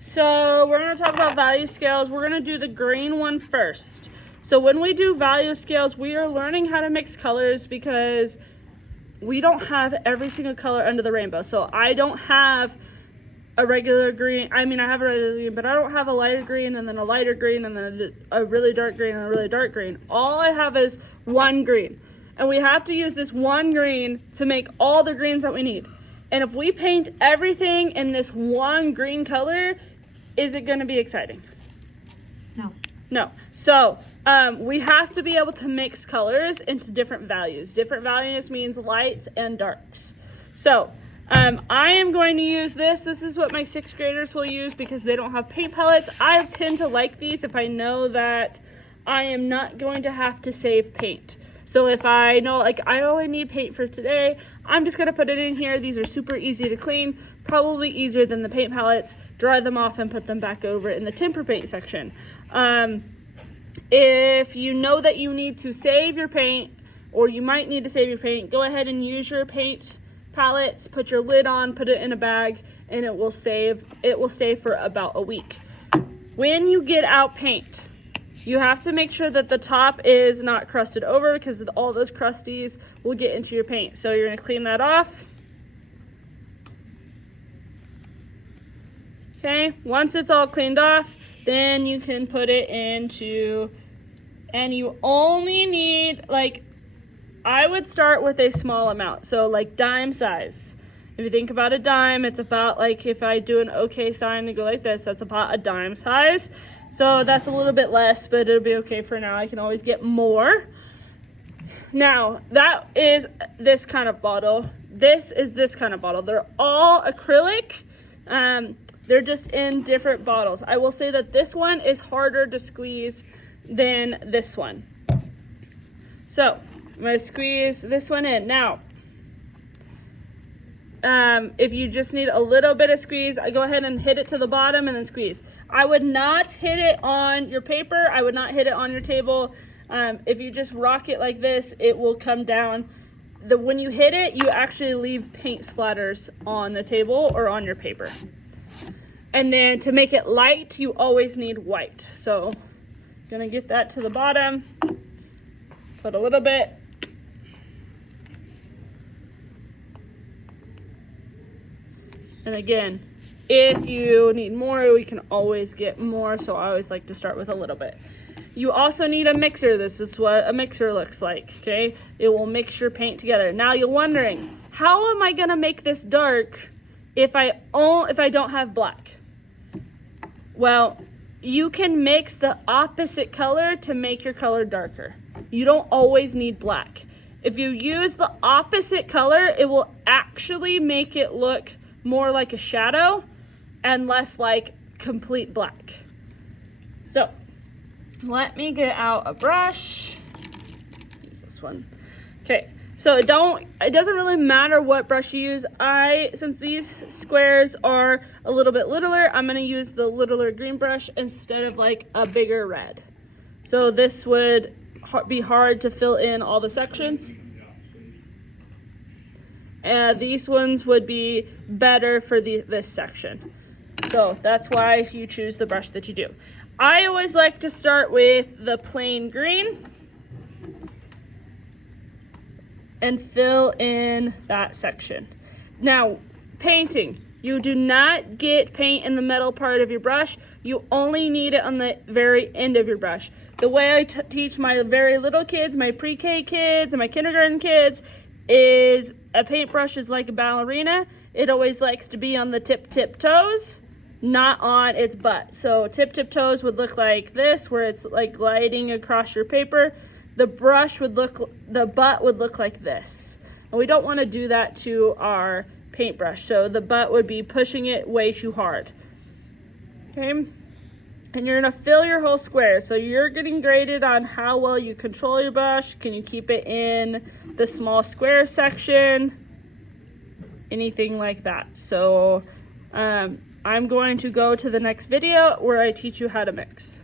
So we're going to talk about value scales. We're going to do the green one first. So when we do value scales, we are learning how to mix colors because we don't have every single color under the rainbow. So I don't have a regular green. I mean, I have a regular green, but I don't have a lighter green and then a lighter green and then a really dark green and a really dark green. All I have is one green. And we have to use this one green to make all the greens that we need. And if we paint everything in this one green color, is it going to be exciting? No. No. So we have to be able to mix colors into different values. Different values means lights and darks. So I am going to use this. This is what my 6th graders will use because they don't have paint palettes. I tend to like these if I know that I am not going to have to save paint. So if I know, like, I only need paint for today, I'm just gonna put it in here. These are super easy to clean, probably easier than the paint palettes. Dry them off and put them back over in the temper paint section. If you know that you need to save your paint, or you might need to save your paint, go ahead and use your paint palettes, put your lid on, put it in a bag, and it will stay for about a week. When you get out paint, you have to make sure that the top is not crusted over because all those crusties will get into your paint. So you're going to clean that off. Okay, once it's all cleaned off, then you can put it into, and you only need, like, I would start with a small amount. So like dime size. If you think about a dime, it's about, like, if I do an okay sign to go like this, that's about a dime size. So that's a little bit less, but it'll be okay for now. I can always get more. Now, that is this kind of bottle. This is this kind of bottle. They're all acrylic. They're just in different bottles. I will say that this one is harder to squeeze than this one. So I'm going to squeeze this one in. Now, if you just need a little bit of squeeze, I go ahead and hit it to the bottom and then squeeze. I would not hit it on your paper. I would not hit it on your table. If you just rock it like this, it will come down. When you hit it, you actually leave paint splatters on the table or on your paper. And then to make it light, you always need white. So I'm gonna get that to the bottom, put a little bit. And again, if you need more, we can always get more. So I always like to start with a little bit. You also need a mixer. This is what a mixer looks like, okay? It will mix your paint together. Now you're wondering, how am I gonna make this dark if I don't have black? Well, you can mix the opposite color to make your color darker. You don't always need black. If you use the opposite color, it will actually make it look more like a shadow and less like complete black. So let me get out a brush. Use this one. Okay, so it doesn't really matter what brush you use. Since these squares are a little bit littler, I'm gonna use the littler green brush instead of like a bigger red. So this would be hard to fill in all the sections. These ones would be better for this section. So that's why you choose the brush that you do. I always like to start with the plain green and fill in that section. Now, painting. You do not get paint in the metal part of your brush. You only need it on the very end of your brush. The way I teach my very little kids, my pre-K kids and my kindergarten kids, is a paintbrush is like a ballerina. It always likes to be on the tip toes, not on its butt. So tip toes would look like this, where it's like gliding across your paper. The butt would look like this. And we don't want to do that to our paintbrush. So the butt would be pushing it way too hard. Okay. And you're gonna fill your whole square. So you're getting graded on how well you control your brush. Can you keep it in the small square section? Anything like that. So I'm going to go to the next video where I teach you how to mix.